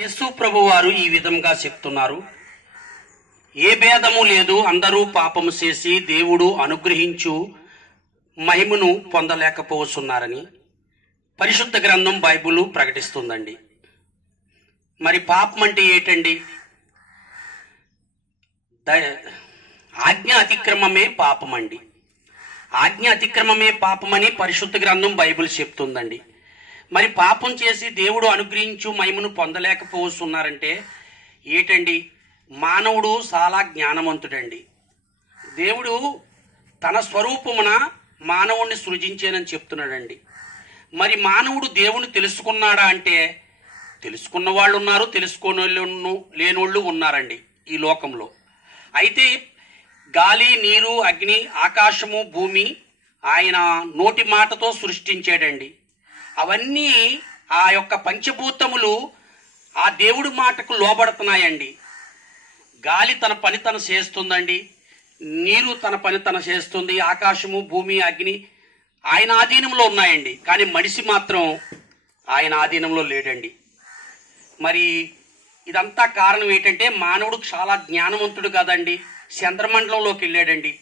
యేసు ప్రభు వారు ఈ విధంగా చెప్తున్నారు. ఏ భేదము లేదు అందరూ పాపము చేసి దేవుడు అనుగ్రహించు మహిమను పొందలేకపోతున్నారని పరిశుద్ధ గ్రంథం బైబిల్ ప్రకటిస్తుందండి. మరి పాపం అంటే ఏంటండి? ఆజ్ఞ అతిక్రమమే పాపమండి. ఆజ్ఞ అతిక్రమమే పాపమని పరిశుద్ధ గ్రంథం బైబిల్ చెప్తుందండి. మరి పాపం చేసి దేవుడు అనుగ్రహించు మహిమను పొందలేకపోతున్నారంటే ఏటండి? మానవుడు చాలా జ్ఞానవంతుడండి. దేవుడు తన స్వరూపమున మానవుణ్ణి సృజించానని చెప్తున్నాడండి. మరి మానవుడు దేవుని తెలుసుకున్నాడా అంటే తెలుసుకున్న వాళ్ళు ఉన్నారు తెలుసుకోని లేనోళ్ళు ఉన్నారండి ఈ లోకంలో. అయితే గాలి నీరు అగ్ని ఆకాశము భూమి ఆయన నోటి మాటతో సృష్టించాడండి. అవన్నీ ఆ యొక్క పంచభూతములు ఆ దేవుడి మాటకు లోబడుతున్నాయండి. గాలి తన పని తను చేస్తుందండి. నీరు తన పని తను చేస్తుంది. ఆకాశము భూమి అగ్ని ఆయన ఆధీనంలో ఉన్నాయండి. కానీ మనిషి మాత్రం ఆయన ఆధీనంలో లేడండి. మరి ఇదంతా కారణం ఏంటంటే మానవుడు చాలా జ్ఞానవంతుడు కదండి. చంద్రమండలంలోకి వెళ్ళాడండి.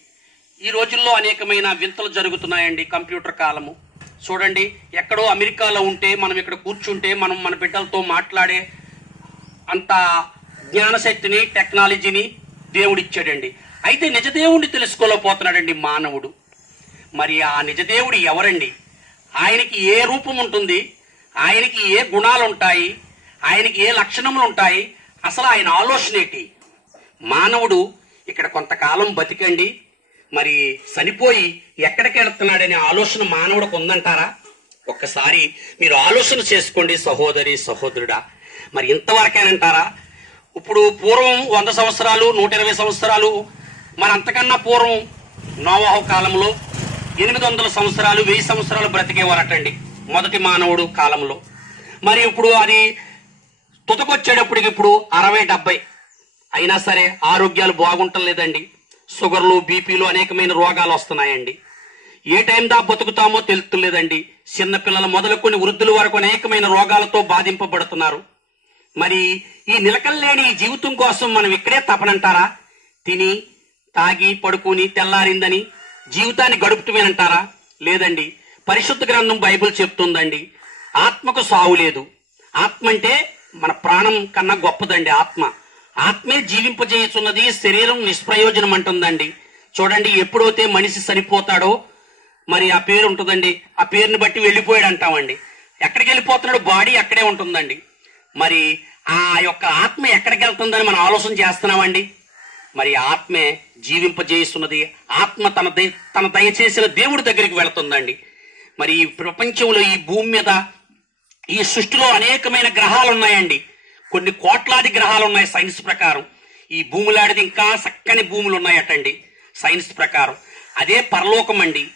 ఈ రోజుల్లో అనేకమైన వింతలు జరుగుతున్నాయండి కంప్యూటర్ కాలము. చూడండి ఎక్కడో అమెరికాలో ఉంటే మనం ఇక్కడ కూర్చుంటే మనం మన బిడ్డలతో మాట్లాడే అంత జ్ఞానశక్తిని టెక్నాలజీని దేవుడిచ్చాడండి. అయితే నిజదేవుడిని తెలుసుకోలేకపోతున్నాడండి మానవుడు. మరి ఆ నిజదేవుడు ఎవరండి? ఆయనకి ఏ రూపం ఉంటుంది? ఆయనకి ఏ గుణాలు ఉంటాయి ఆయనకి ఏ లక్షణములు ఉంటాయి అసలు ఆయన ఆలోచన ఏంటి మానవుడు ఇక్కడ కొంతకాలం బతికండి మరి చనిపోయి ఎక్కడికి వెళ్తున్నాడనే ఆలోచన మానవుడికి ఉందంటారా? ఒక్కసారి మీరు ఆలోచన చేసుకోండి సహోదరి సహోదరుడా. మరి ఇంతవరకేనంటారా? ఇప్పుడు పూర్వం వంద సంవత్సరాలు నూట ఇరవై సంవత్సరాలు మరి అంతకన్నా పూర్వం నోవాహు కాలంలో ఎనిమిది వందల సంవత్సరాలు వెయ్యి సంవత్సరాలు బ్రతికేవారటండి మొదటి మానవుడు కాలంలో. మరి ఇప్పుడు అది తుతకొచ్చేటప్పటికి ఇప్పుడు అరవై డెబ్బై అయినా సరే ఆరోగ్యాలు బాగుంటలేదండి. షుగర్లు బీపీలు అనేకమైన రోగాలు వస్తున్నాయండి. ఏ టైం దా బతుకుతామో తెలుతులేదండి చిన్నపిల్లలు మొదలుకొని వృద్ధుల వరకు అనేకమైన రోగాలతో బాధింపబడుతున్నారు. మరి ఈ నిలకల్లేని ఈ జీవితం కోసం మనం ఇక్కడే తపనంటారా? తిని తాగి పడుకుని తెల్లారిందని జీవితాన్ని గడుపుతమేనంటారా లేదండి. పరిశుద్ధ గ్రంథం బైబిల్ చెప్తుందండి. ఆత్మకు సావు లేదు. ఆత్మ అంటే మన ప్రాణం కన్నా గొప్పదండి ఆత్మ. ఆత్మే జీవింపజేయుచున్నది శరీరం నిష్ప్రయోజనం అంటుందండి చూడండి ఎప్పుడైతే మనిషి చనిపోతాడో మరి ఆ పేరు ఉంటుందండి. ఆ పేరుని బట్టి వెళ్ళిపోయాడు అంటామండి ఎక్కడికి వెళ్ళిపోతున్నాడు? బాడీ అక్కడే ఉంటుందండి. మరి ఆ యొక్క ఆత్మ ఎక్కడికి వెళ్తుందని మనం ఆలోచన చేస్తున్నామండి. మరి ఆత్మే జీవింపజేస్తున్నది ఆత్మ తన దయ తన దయచేసిన దేవుడి దగ్గరికి వెళుతుందండి. మరి ఈ ప్రపంచంలో ఈ భూమి మీద ఈ సృష్టిలో అనేకమైన గ్రహాలు ఉన్నాయండి కొన్ని కోట్లాది గ్రహాలు ఉన్నాయి సైన్స్ ప్రకారం. ఈ భూములాడిది ఇంకా చక్కని భూములు ఉన్నాయటండి సైన్స్ ప్రకారం. అదే పరలోకం అండి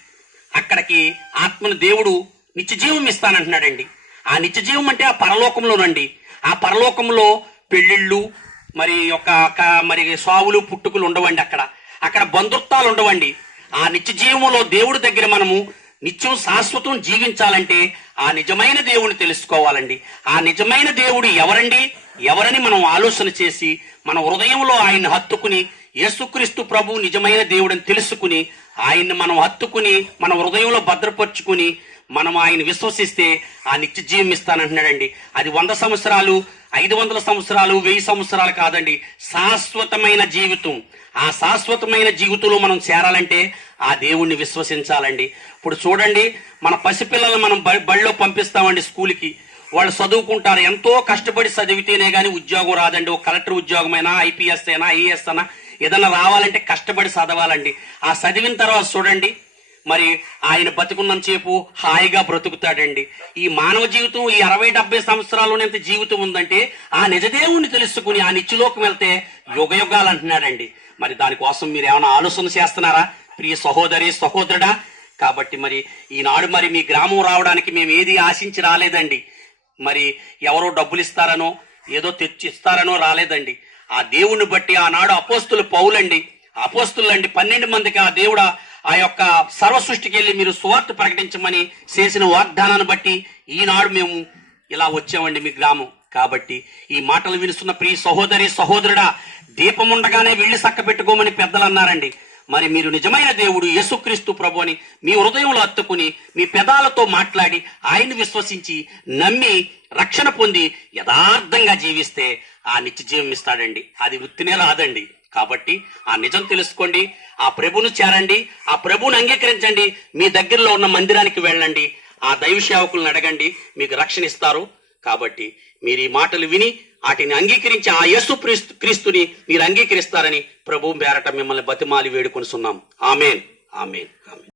అక్కడికి ఆత్మను దేవుడు నిత్యజీవం ఇస్తానంటున్నాడండి. ఆ నిత్యజీవం అంటే ఆ పరలోకంలోనండి. ఆ పరలోకంలో పెళ్ళిళ్ళు మరి యొక్క మరి సావులు పుట్టుకులు ఉండవండి అక్కడ. అక్కడ బంధుత్వాలు ఉండవండి. ఆ నిత్యజీవంలో దేవుడి దగ్గర మనము నిత్యం శాశ్వతం జీవించాలంటే ఆ నిజమైన దేవుని తెలుసుకోవాలండి. ఆ నిజమైన దేవుడు ఎవరండి? ఎవరని మనం ఆలోచన చేసి మన హృదయంలో ఆయన్ని హత్తుకుని యేసుక్రీస్తు ప్రభు నిజమైన దేవుడని తెలుసుకుని ఆయన్ని మనం హత్తుకుని మన హృదయంలో భద్రపరుచుకుని మనం ఆయన విశ్వసిస్తే ఆ నిత్య జీవం ఇస్తానంటున్నాడండి. అది వంద సంవత్సరాలు ఐదు వందల సంవత్సరాలు వెయ్యి సంవత్సరాలు కాదండి శాశ్వతమైన జీవితం. ఆ శాశ్వతమైన జీవితంలో మనం చేరాలంటే ఆ దేవుణ్ణి విశ్వసించాలండి. ఇప్పుడు చూడండి మన పసిపిల్లలు మనం బ- బడిలో పంపిస్తామండి స్కూల్కి. వాళ్ళు చదువుకుంటారు ఎంతో కష్టపడి చదివితేనే కానీ ఉద్యోగం రాదండి. ఒక కలెక్టర్ ఉద్యోగమైనా ఐపీఎస్ అయినా ఐఏఎస్ అయినా ఏదైనా రావాలంటే కష్టపడి చదవాలండి. ఆ చదివిన తర్వాత చూడండి మరి ఆయన బతుకున్నంతసేపు హాయిగా బ్రతుకుతాడండి. ఈ మానవ జీవితం ఈ అరవై డెబ్బై సంవత్సరాల్లోనే ఎంత జీవితం ఉందంటే ఆ నిజదేవుని తెలుసుకుని ఆ నిత్యలోకి వెళ్తే యుగయుగాలు అంటున్నాడండి. మరి దానికోసం మీరు ఏమైనా ఆలోచన చేస్తున్నారా? ప్రియ సహోదరి సహోదరుడా కాబట్టి మరి ఈనాడు మరి మీ గ్రామం రావడానికి మేము ఏది ఆశించి రాలేదండి. మరి ఎవరో డబ్బులు ఇస్తారనో ఏదో తెచ్చి ఇస్తారనో రాలేదండి. ఆ దేవుణ్ణి బట్టి ఆనాడు అపోస్తులు పౌలండి. అపోస్తులండి పన్నెండు మందికి ఆ దేవుడు ఆ యొక్క సర్వ సృష్టికి వెళ్ళి మీరు సువార్త ప్రకటించమని చేసిన వాగ్దానాన్ని బట్టి ఈనాడు మేము ఇలా వచ్చామండి మీ గ్రామం. కాబట్టి ఈ మాటలు వినుస్తున్న ప్రియ సహోదరి సహోదరుడా దీపముండగానే వెళ్ళి సక్క పెట్టుకోమని పెద్దలు అన్నారండి. మరి మీరు నిజమైన దేవుడు యేసుక్రీస్తు ప్రభు అని మీ హృదయంలో అత్తుకుని మీ పెదాలతో మాట్లాడి ఆయన్ని విశ్వసించి నమ్మి రక్షణ పొంది యథార్థంగా జీవిస్తే ఆ నిత్య జీవం ఇస్తాడండి. అది వృత్తినే రాదండి కాబట్టి ఆ నిజం తెలుసుకోండి ఆ ప్రభును చేరండి ఆ ప్రభును అంగీకరించండి మీ దగ్గరలో ఉన్న మందిరానికి వెళ్ళండి ఆ దైవ సేవకులను అడగండి మీకు రక్షణ ఇస్తారు. కాబట్టి మీరు ఈ మాటలు విని వాటిని అంగీకరించి ఆ యేసు క్రీస్తు క్రీస్తుని మీరు అంగీకరిస్తారని ప్రభు బేరట మిమ్మల్ని బతిమాలి వేడుకొనిస్తున్నాం ఆమెన్. ఆమెన్. ఆమెన్.